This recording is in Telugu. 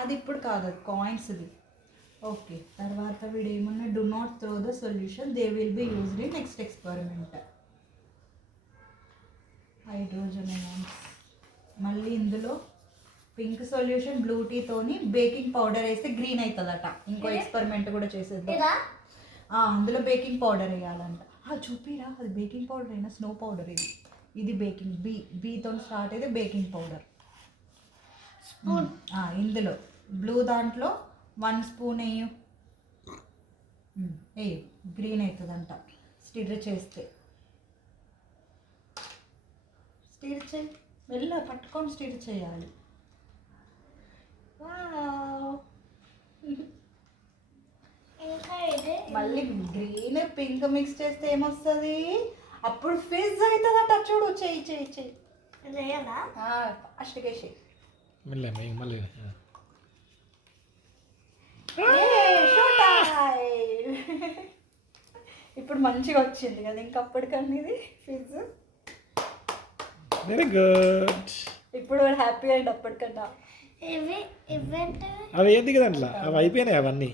అది ఇప్పుడు కాదు, అది కాయిన్స్ది. ఓకే, తర్వాత వీడు ఏమన్నా do not throw the solution, they will be used in next experiment. Hydrogen ions. మళ్ళీ ఇందులో పింక్ సొల్యూషన్ బ్లూ టీతోని బేకింగ్ పౌడర్ వేస్తే గ్రీన్ అవుతుందట. ఇంకో ఎక్స్పెరిమెంట్ కూడా చేసేద్దాం. అందులో బేకింగ్ పౌడర్ వేయాలంట. చూపిరా, అది బేకింగ్ పౌడర్ అయినా స్నో పౌడర్. ఇది బేకింగ్ బీతో స్టార్ట్ అయితే బేకింగ్ పౌడర్. ఇందులో బ్లూ దాంట్లో 1 స్పూన్ వేయు. గ్రీన్ అవుతుందంట స్టిర్ చేస్తే. స్టిర్ చేయి, మెల్ల పట్టుకొని స్టిర్ చేయాలి. మళ్ళీ గ్రీన్ పింక్ మిక్స్ చేస్తే ఏమొస్తుంది? అప్పుడు ఫిజ్ అవుతుందట. చూడు, చెయ్యి చెయ్యి చెయ్యి ఫాస్ట్గా చెయ్యి. ఇప్పుడు మంచిగా వచ్చింది కదా ఇంకప్పటికన్నా ఇది ఫిజ్. Very good. ఇప్పుడు హ్యాపీ అయ్యింది అప్పటికన్నా. అవి ఏంది కదా అట్లా, అవి అయిపోయినాయి అవన్నీ.